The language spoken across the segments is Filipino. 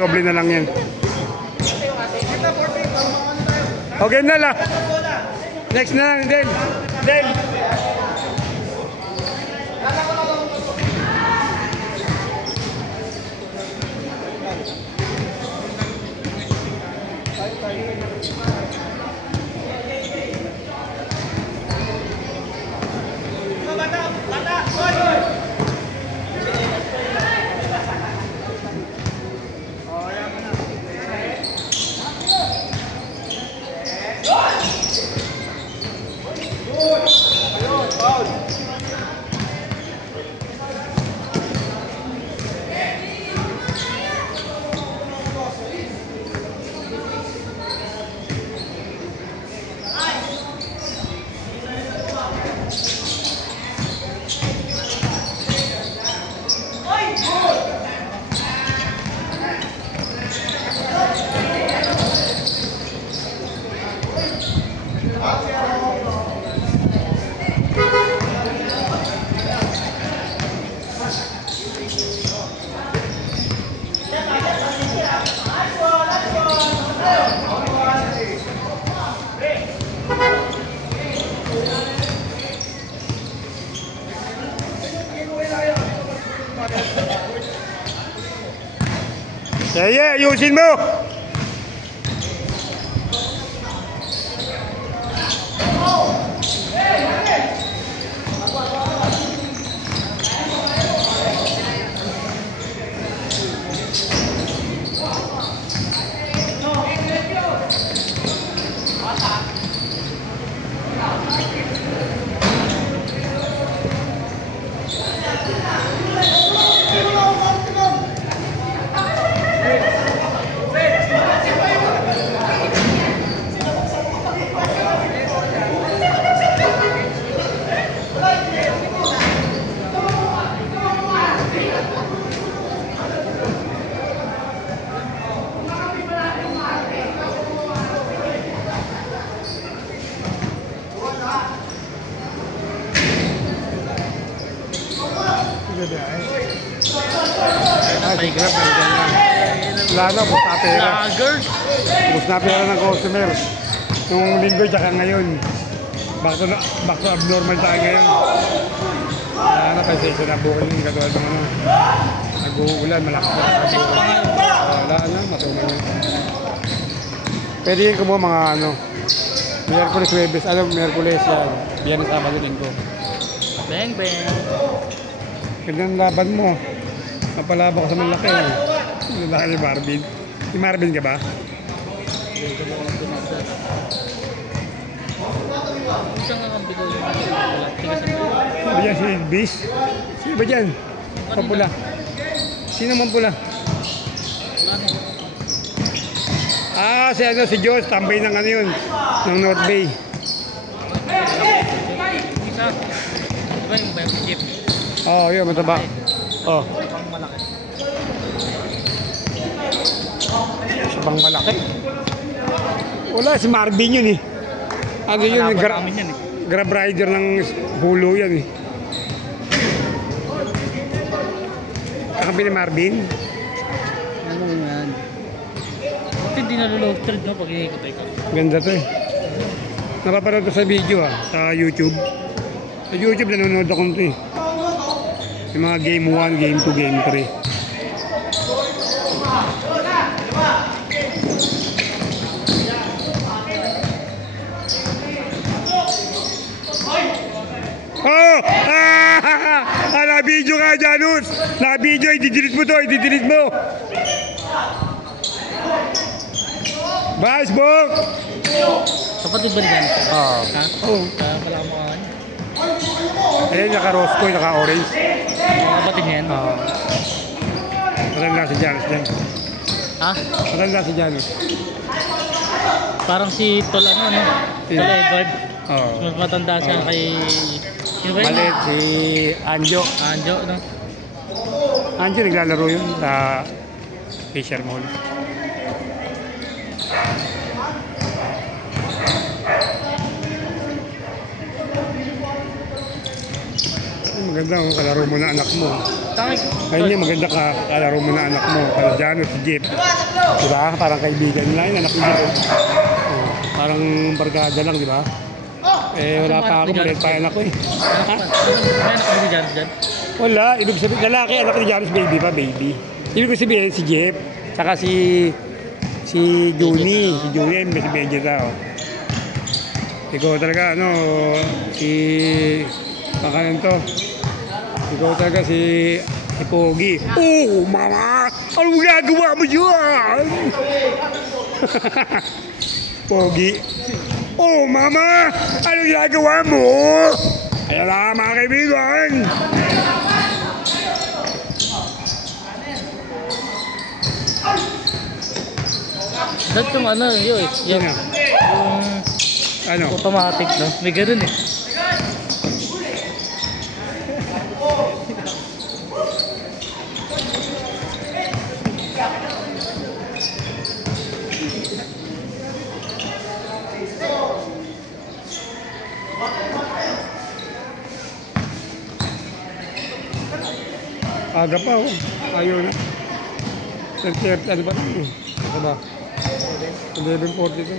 Doble na lang yan. Okay na lang. Next na lang, Del. Del. Yeah, ayusin mo! Ay, grab na ganyan. Wala na, bus na pera. Bus na pera ng customer. Nung linggo, tsaka ngayon. Back to abnormal tayo ngayon. Wala na, kasi sinabukin yung katulad ng ano. Nag-uulan, malakas na nakabukin. Wala na, matuloy na. Pwede ko mo mga ano. Miyerkules, Huwebes, Miyerkules yan. Biyernes, Sabado, Linggo. Bang, bang. Gandang laban mo. Mapalaba ka sa malaki. Lalaki ni Marvin. Si Marvin ka ba? Isang kakampi ko yung Sabi yan si Bis. Sino ba dyan? Papula. Sino man pula? Ah, si ano, si George. Tambay ng ano yun. Ng North Bay. isa. Diba yung ba yung jeep? Oo, yun. Mataba. Oh. Sabang malaki. Wala, si Marvin yun eh. Ano yun, grab rider ng Hulu yan eh. Kakampi ni Marvin. Ano yan? Hindi nalulog thread no pag ikot-ikot. Ganda to eh. Napapanood ko sa video sa YouTube. Sa YouTube nanonood ako nito eh. Yung mga game 1, game 2, game 3. Oh! Na-video ka, Janus! Na-video, i-delete mo to, i-delete mo! Vice book! Kapatid ba niyan? Oo. Ha? Oo. Pala mo ka niya. Ayan, naka-rose ko, naka-orange. Kapatid niyan? Oo. Matanda si Janus dyan. Ha? Matanda si Janus. Parang si Tol ano? Tol Edward. Oo. Mas matanda siya kay... Sino ba yun? Malit, si Anjo. Anjo, no? Anjo naglalaro yun sa Fisher Mall. Maganda kung kalaro mo na anak mo. Ayun yung maganda ka, kalaro mo na anak mo. Kala Jano, si Jeep. Diba? Parang kaibigan nila yun, anak ni Jeep. Oh, parang barkada lang, diba? Eh, wala pa ako, maliit pa yung anak ko eh. Ha? May anak mo dyan dyan? Wala, ibig sabihin, lalaki, anak ni Janus, baby pa, baby. Ibig ko sabihin, si Jeep, saka si Juni, may si Vegeta, oh. Ikaw talaga, ano, pakanan to. Ikaw talaga si Pogi. Oh, mama! Ano ginagawa mo dyan? Pogi. Oh, mama! Ano ginagawa mo? Ayan na, mga kaibigan! Dahil yung ano yun eh. Yun na. Ano? Automatic no? May ganun eh. Aga pa, oh. Ayaw na. 30, ano ba ito? Ano ba? 11:40 ito.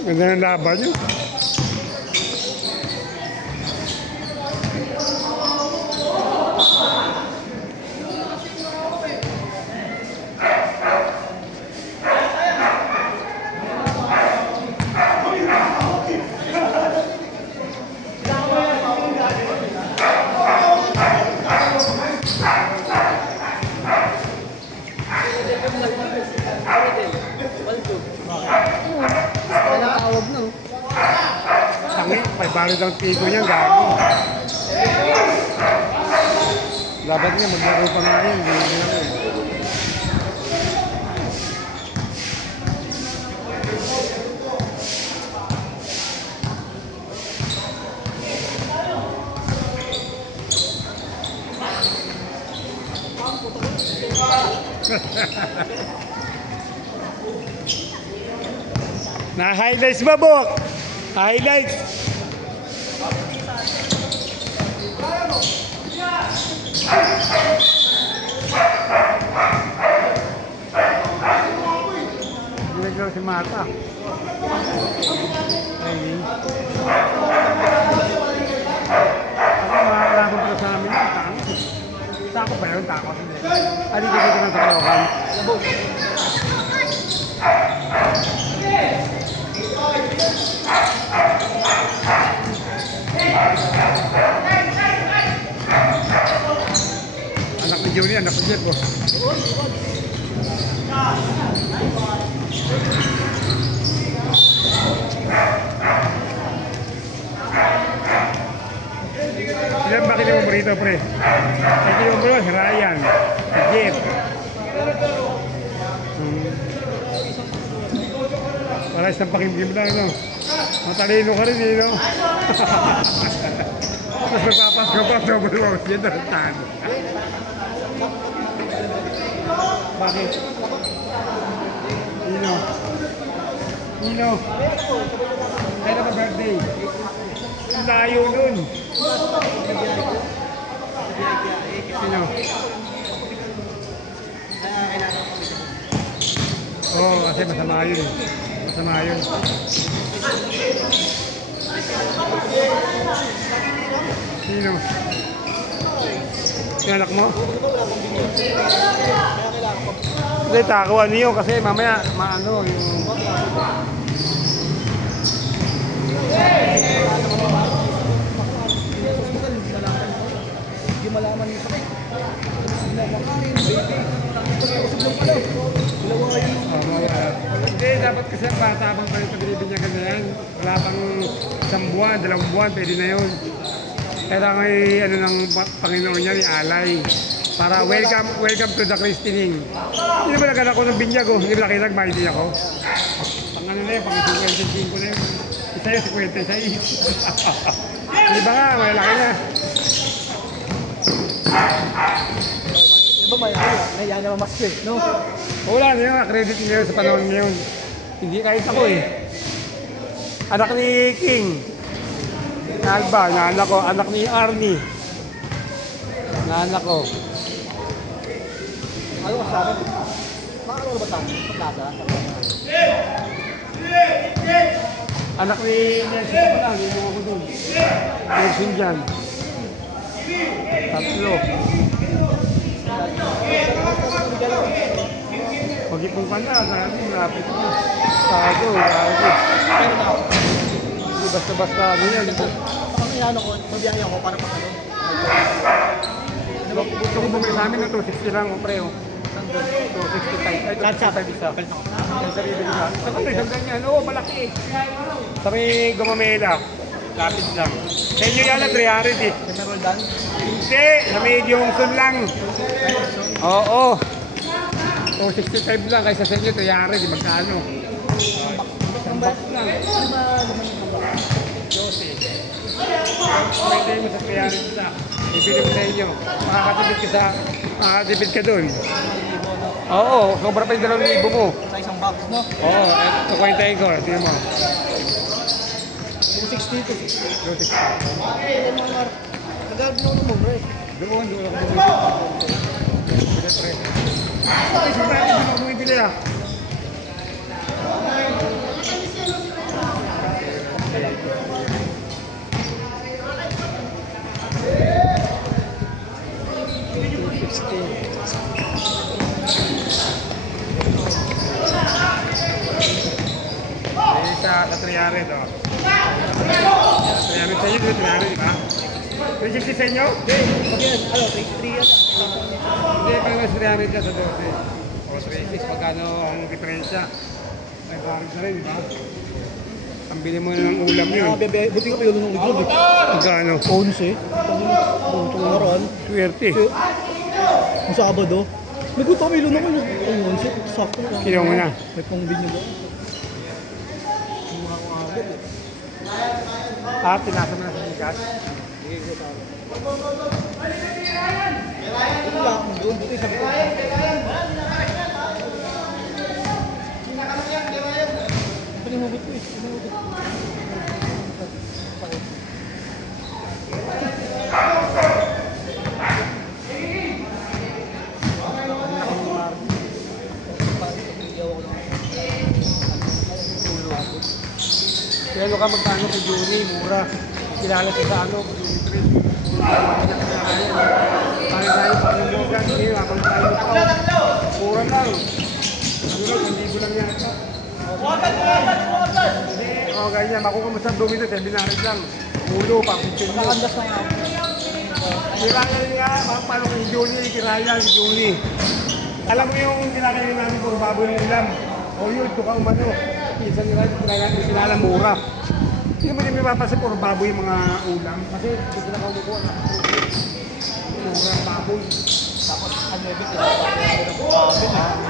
Ganda ng laban nyo. Tangi, paibalod ang tigo niya, gago. Dapat niya, maglaro pa nga yun. Hindi na ako. Na-highlights ba, Bok? Highlights. Ginagawa si Mata. Ayun. Ako makakalaban pa sa amin. Tako ba yun? Tako. Ano dito ko ng Takalokan? Anak ni Johnny, anak ni Jeff, oh. Ilan ba kinuha mo rito, pre? Ay, kinuha mo si Ryan, si Jeff. Para isang pakimkim lang, no? Matalino ka rin, eh, no? Mas magpapas ka pa, double out. Yan na rin. Bakit? Nino? Nino? Kailan ka birthday? Ang layo nun. Sino? Oo, kasi masama yun. Masama yun. Sino? Yung anak mo? Hindi, takuan niyo kasi mamaya maano yung... Hindi malaman yung sakit. Hindi, dapat kasi ang bata pang pala binibinyagan na yan. Wala pang isang buwan, 2 buwan, pwede na yun. Kailangan may ano ng Panginoon niya, ni Alay. Para welcome to the christening. Hindi naman nagkala ko ng binyag, oh. Hindi laki lang, mahindi ako. Pang ano na yun, pang 55 na yun. Isa yun, 56. Di ba nga, malalaki na. Di ba may naya na mamasko eh, no? Wala na yun, credit niyo sa panahon ngayon. Hindi kahit ako eh. Anak ni King. Alba, naanak ko. Anak ni Arnie. Naanak ko. Ano ka sa akin? Ano ba sa akin? Sa plaza? Anak ni Nelson pa lang, yung mga ko dun. Nelson dyan. Tatlo. Pag-ipong ka na, sabi, malapit na. Tago, tago. Pero na ako. Hindi basta-basta ano yan. Ang inano ko, mabiyahe ako para pasalo. Gusto ko bumili sa amin na 260 lang, pre. 265. Ay, 265 isa. Yung sarili ko na. Sa kanto, isang ganyan. Oo, malaki eh. Sabi, Gumamela. Lapit lang. Sa inyo yan ang 300 eh. Sa Meroldan? Hindi, sa medium sun lang. Oo. 265 lang, kaysa sa inyo 300, di magkano? Isang box lang. 12. Pwede mo sa 300 na. Ibili mo sa inyo. Makakatipid ka dun. Oo, sobra pa yung 2,000 mo. Sa isang box, no? Oo, kukwentahin ko. Tingnan mo. 260 to. 260. Nag-albi ako ng mumbre. Doon ako bumibili. Ay, sobra hindi ako bumibili ah. Sa 300 oh. 300 sa inyo, 300 di ba? 360 sa inyo? Pag yan, ano, 3 yan. Hindi, pag mas 300 ka sa 12. O 36, pagkano ang diferensya? Ay, parang na rin, di ba? Ang bili mo na ng ulam yun. Buti ko pa yun nung itlog. Pagkano? 11. Itong naroon. Swerte. Ang Sabado. Nagutom kami yun ako. Ang 11. Sakto lang. Kilaw mo na. May pangbin niyo ba? Ah, pinasa mo na sa bigas? Ito lang akong doon. Ito isang ko. Panihugot ko eh. Panihugot. Kaya ano ka magkano kay Juni, mura. Kilala siya sa ano, Juni Paano tayo, Morgan, hindi, habang tayo ito. Mura lang. Ano lang, 1,000 lang yata. Oo, ganyan. Makuha mo sa Domino, 700 lang. Ulo, papusin mo. Nakandas na nga. Kiraya niya, paano kay Juni, kiraya si Juni. Alam mo yung kinakain namin kung baboy ng ulam. O yun, tuka umano. Isa nila, kilala mura. Hindi mo din may mapasa puro baboy yung mga ulam. Kasi hindi sila kumukuha na. Mura baboy. Tapos, ang nebit, tinatapos ko ng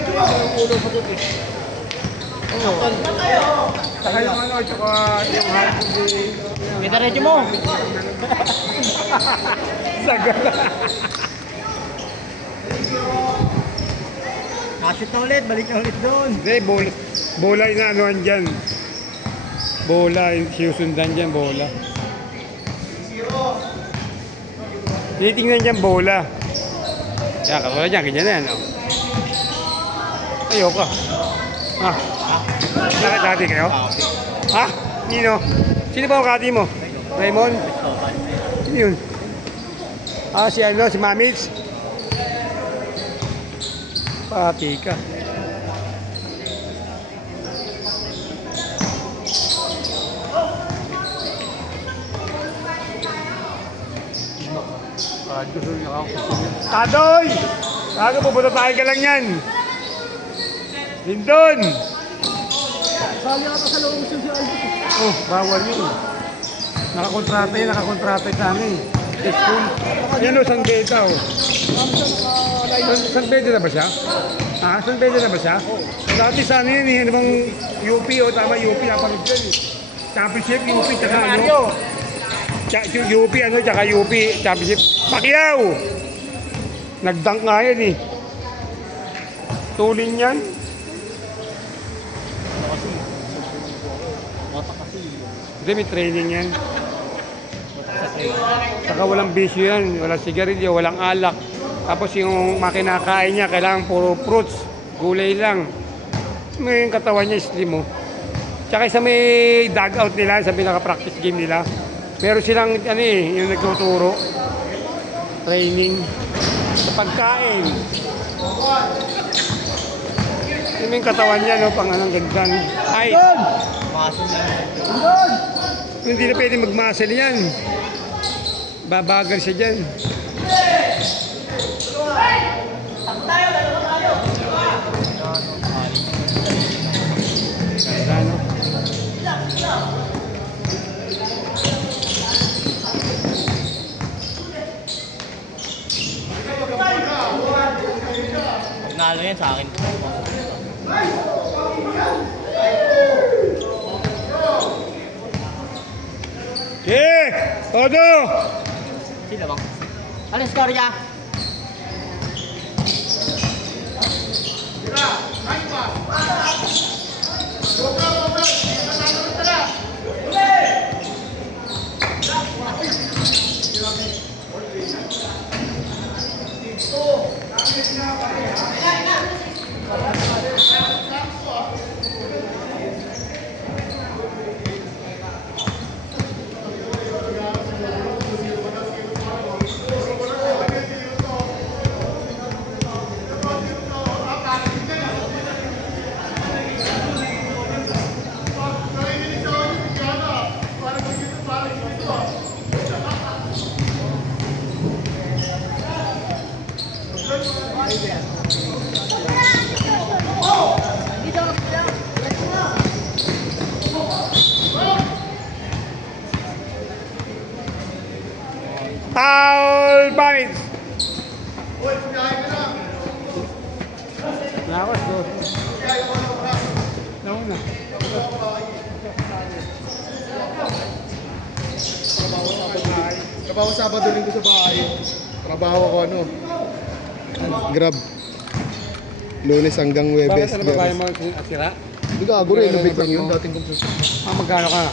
Kaya yung ulo sa puti. Oo. Saka yung ano, tsaka yung hapon di... Kita ready mo. Sagala. Nakashoot na ulit, balik na ulit doon. Hindi, bola yung anuhan dyan. Bola, yung sinusundan dyan, bola. Tinitingnan dyan, bola. Kaya katulad dyan, ganyan na yan. Oh. Ayoko. Ah. Nakadati kayo? Ha? Nino? Sino ba ang kati mo? Raymond? Sino yun? Ah, si ano, si Mamits? Pati ka. Tadoy! Tago, pupunta tayo ka lang yan. Lindon! Sali ka pa sa loob si Aldo. Oh, bawal yun. Nakakontrata sa amin. Sa school. Ayan o, San Beda o. San Beda na ba siya? Ha? San Beda na ba siya? Dati sa ano yun eh, ano bang UP o tama UP, napanood yun eh. Championship, UP, tsaka ano? UP, ano, tsaka UP, championship. Pacquiao! Nagdunk nga yan eh. Tulin yan. Kasi may training yan. Sa training. Saka walang bisyo yan, walang sigarilyo, walang alak. Tapos yung makinakain niya, kailangan puro fruits, gulay lang. May yung katawan niya, slim mo. Tsaka sa may dugout nila, sa pinaka-practice game nila, meron silang, yung nagtuturo. Training. Sa pagkain. Yung katawan niya, no, pang anong gandan. Ay! Muscle na. Hindi na pwede mag-muscle yan. Babagal siya dyan. Ganda, no? Nalo yan sa akin. Todo! Sino bang? Ano yung score niya? Foul point! Nakos, go. Nauna. Trabaho Sabado Linggo sa bahay. Trabaho ko Grab. Lunes hanggang Bakit Webes. ano ba kaya mo sira? Hindi ka, aguro renovate lang yun. Dating kong Magkano ka?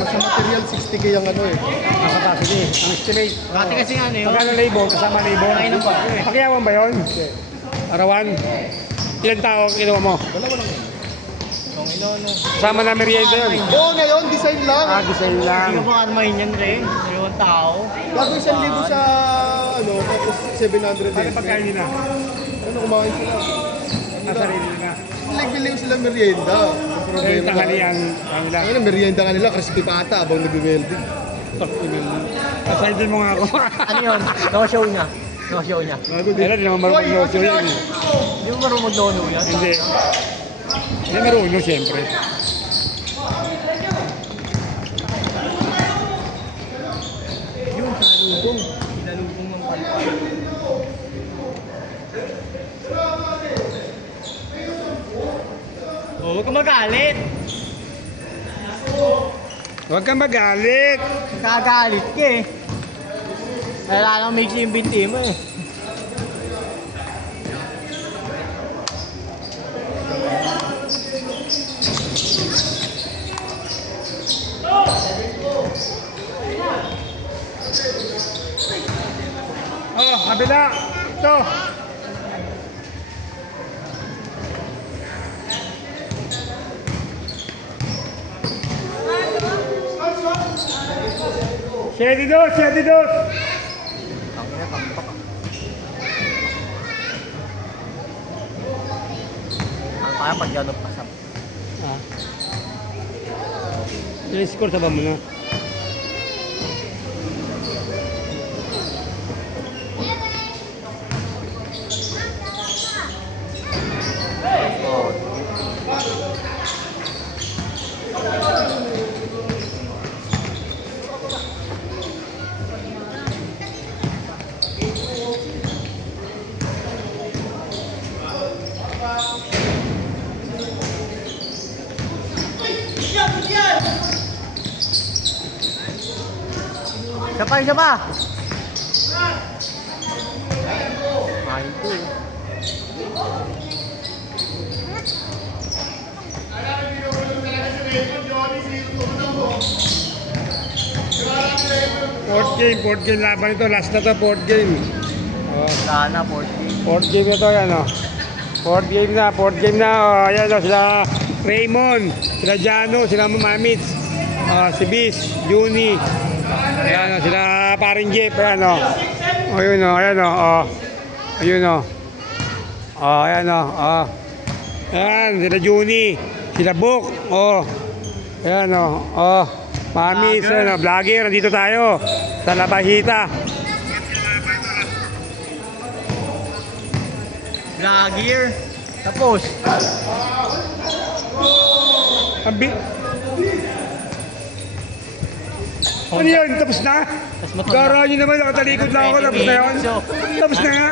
nasa material 60k ang Ang capacity, ang estimate. Dati kasi nga yun. Magkano labor? Kasama labor? Ay, nang ba? Pakiyawan ba yun? Arawan? Ilang tao kinuha mo? Dalawa lang yun. Kung ino. Kasama na merienda yun. Oo, ngayon, design lang. Design lang. Hindi ko pa karmahin yan rin. Dalawang tao. Bago 1,000 sa, tapos 700 Paano pagkain nila? kumain sila. Nasarili nga. Bili sila merienda. Ang Yung problema tanghalian kanila. merienda kanila, crispy pata habang nag-welding. Aside din mo nga ako. Ano yun? No-show niya. No-show niya. Bago din. Kailan, di naman marunong no-show yan. Hindi mo marunong mag-no-no yan. Hindi. Hindi marunong, siyempre. Yun, sinalubong. Sinalubong ng kalpa. Oh, huwag kang magalit. Huwag kang magalit. Kagalit ka eh. Wala lang mix yung binti mo eh. Oh, kabila. Ito. Siya dos, siya dos. Ang kaya pag gano'n pasap. Yung score sa ba mo na? Isa pa! Ay, ito eh. fourth game laban ito. Last na to, fourth game. Oh, Sana, 40. fourth game na to, yan o. Fourth game na. Oh, ayan o, sila Raymond, sila Jano, sila Mamits, si Bis, Juni. Ayan o, sila paring Jeff, ayan o. Ayun o, ayan o, ayun o. Ayan o, ayan, sila Juni, sila Book, ayan o, Mamis, ayan o, vlogger, nandito tayo sa Labahita. Vlogger. Tapos. Ano yun? Tapos na? Tapos matanda. Garo nyo naman, nakatalikod lang ako, tapos na yun. Tapos na nga.